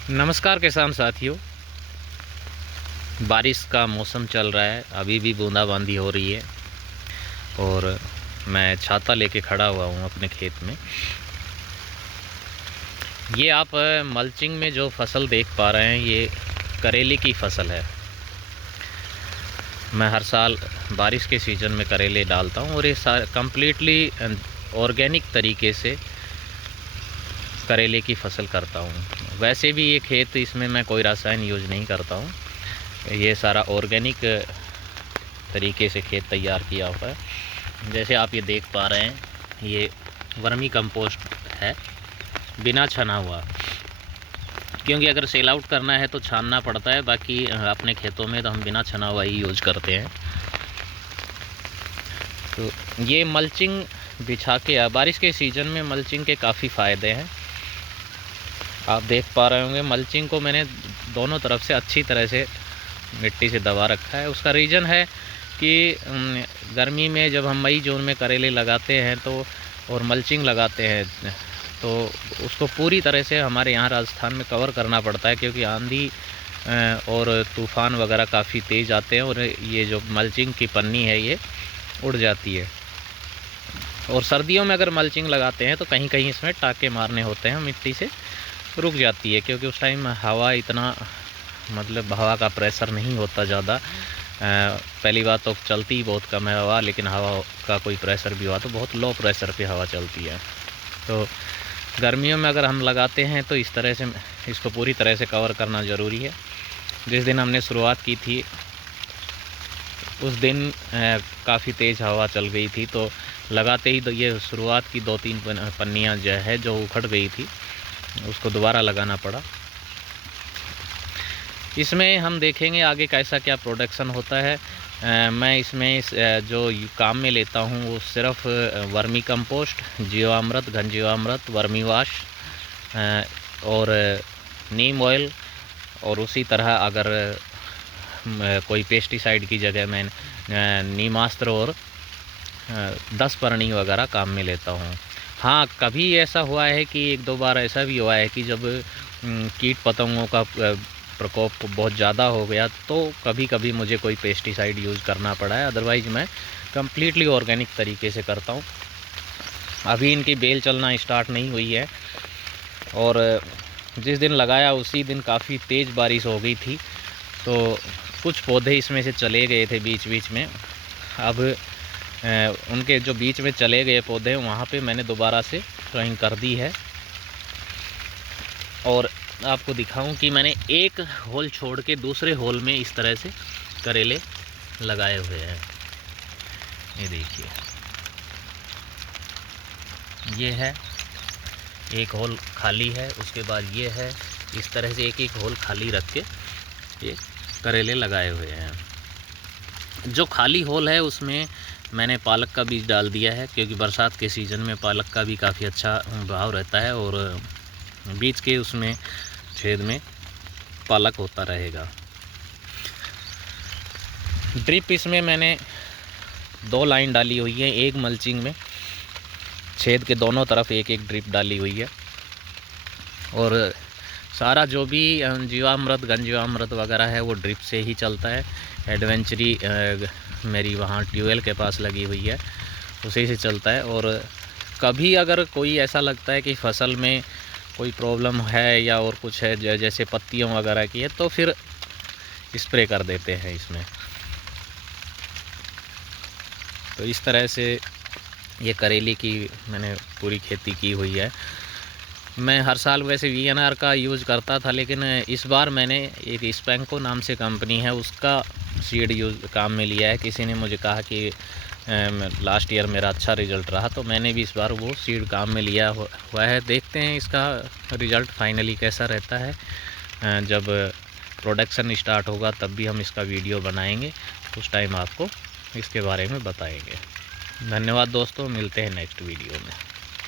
नमस्कार किसान साथियों। बारिश का मौसम चल रहा है, अभी भी बूंदाबांदी हो रही है और मैं छाता लेके खड़ा हुआ हूँ अपने खेत में। ये आप मल्चिंग में जो फसल देख पा रहे हैं, ये करेले की फसल है। मैं हर साल बारिश के सीज़न में करेले डालता हूँ और ये कम्प्लीटली ऑर्गेनिक तरीके से करेले की फसल करता हूँ। वैसे भी ये खेत, इसमें मैं कोई रसायन यूज नहीं करता हूँ। ये सारा ऑर्गेनिक तरीके से खेत तैयार किया हुआ है। जैसे आप ये देख पा रहे हैं, ये वर्मी कंपोस्ट है, बिना छना हुआ, क्योंकि अगर सेल आउट करना है तो छानना पड़ता है। बाकी अपने खेतों में तो हम बिना छना हुआ ही यूज करते हैं। तो ये मल्चिंग बिछा के, बारिश के सीज़न में मल्चिंग के काफ़ी फ़ायदे हैं। आप देख पा रहे होंगे, मल्चिंग को मैंने दोनों तरफ से अच्छी तरह से मिट्टी से दबा रखा है। उसका रीज़न है कि गर्मी में जब हम मई जून में करेले लगाते हैं तो और मल्चिंग लगाते हैं तो उसको पूरी तरह से हमारे यहाँ राजस्थान में कवर करना पड़ता है, क्योंकि आंधी और तूफ़ान वगैरह काफ़ी तेज़ आते हैं और ये जो मल्चिंग की पन्नी है ये उड़ जाती है। और सर्दियों में अगर मल्चिंग लगाते हैं तो कहीं कहीं इसमें टाँके मारने होते हैं, मिट्टी से रुक जाती है, क्योंकि उस टाइम हवा इतना, मतलब हवा का प्रेशर नहीं होता ज़्यादा। पहली बात तो चलती ही बहुत कम है हवा, लेकिन हवा का कोई प्रेशर भी हुआ तो बहुत लो प्रेशर पे हवा चलती है। तो गर्मियों में अगर हम लगाते हैं तो इस तरह से इसको पूरी तरह से कवर करना ज़रूरी है। जिस दिन हमने शुरुआत की थी उस दिन काफ़ी तेज़ हवा चल गई थी, तो लगाते ही तो ये शुरुआत की 2-3 पन्नियाँ जो है जो उखड़ गई थी, उसको दोबारा लगाना पड़ा। इसमें हम देखेंगे आगे कैसा क्या प्रोडक्शन होता है। मैं इसमें जो काम में लेता हूँ वो सिर्फ वर्मी कंपोस्ट, जीवामृत, घन जीवामृत, वर्मी वाश और नीम ऑयल, और उसी तरह अगर कोई पेस्टिसाइड की जगह मैं नीमास्त्र और 10 परनी वगैरह काम में लेता हूँ। हाँ, कभी ऐसा हुआ है कि 1-2 बार ऐसा भी हुआ है कि जब कीट पतंगों का प्रकोप बहुत ज़्यादा हो गया तो कभी कभी मुझे कोई पेस्टिसाइड यूज़ करना पड़ा है। अदरवाइज़ मैं कम्प्लीटली ऑर्गेनिक तरीके से करता हूँ। अभी इनकी बेल चलना स्टार्ट नहीं हुई है और जिस दिन लगाया उसी दिन काफ़ी तेज़ बारिश हो गई थी, तो कुछ पौधे इसमें से चले गए थे बीच बीच में। अब उनके जो बीच में चले गए पौधे, वहाँ पे मैंने दोबारा से ड्राइंग कर दी है। और आपको दिखाऊं कि मैंने एक होल छोड़ के दूसरे होल में इस तरह से करेले लगाए हुए हैं। ये देखिए, ये है एक होल खाली है, उसके बाद ये है, इस तरह से एक एक होल खाली रख के ये करेले लगाए हुए हैं। जो खाली होल है उसमें मैंने पालक का बीज डाल दिया है, क्योंकि बरसात के सीज़न में पालक का भी काफ़ी अच्छा भाव रहता है और बीज के उसमें छेद में पालक होता रहेगा। ड्रिप इसमें मैंने 2 लाइन डाली हुई है, एक मल्चिंग में छेद के दोनों तरफ एक एक ड्रिप डाली हुई है। और सारा जो भी जीवामृत, घन जीवामृत वगैरह है वो ड्रिप से ही चलता है। एडवेंचरी मेरी वहाँ ट्यूबवेल के पास लगी हुई है, उसी से चलता है। और कभी अगर कोई ऐसा लगता है कि फसल में कोई प्रॉब्लम है या और कुछ है, जैसे पत्तियों वगैरह की है, तो फिर स्प्रे कर देते हैं इसमें। तो इस तरह से ये करेले की मैंने पूरी खेती की हुई है। मैं हर साल वैसे VNR का यूज़ करता था, लेकिन इस बार मैंने एक स्पेंको नाम से कंपनी है उसका सीड यूज़ काम में लिया है। किसी ने मुझे कहा कि लास्ट ईयर मेरा अच्छा रिज़ल्ट रहा, तो मैंने भी इस बार वो सीड काम में लिया हुआ है। देखते हैं इसका रिज़ल्ट फाइनली कैसा रहता है। जब प्रोडक्शन स्टार्ट होगा तब भी हम इसका वीडियो बनाएंगे, उस टाइम आपको इसके बारे में बताएंगे। धन्यवाद दोस्तों, मिलते हैं नेक्स्ट वीडियो में।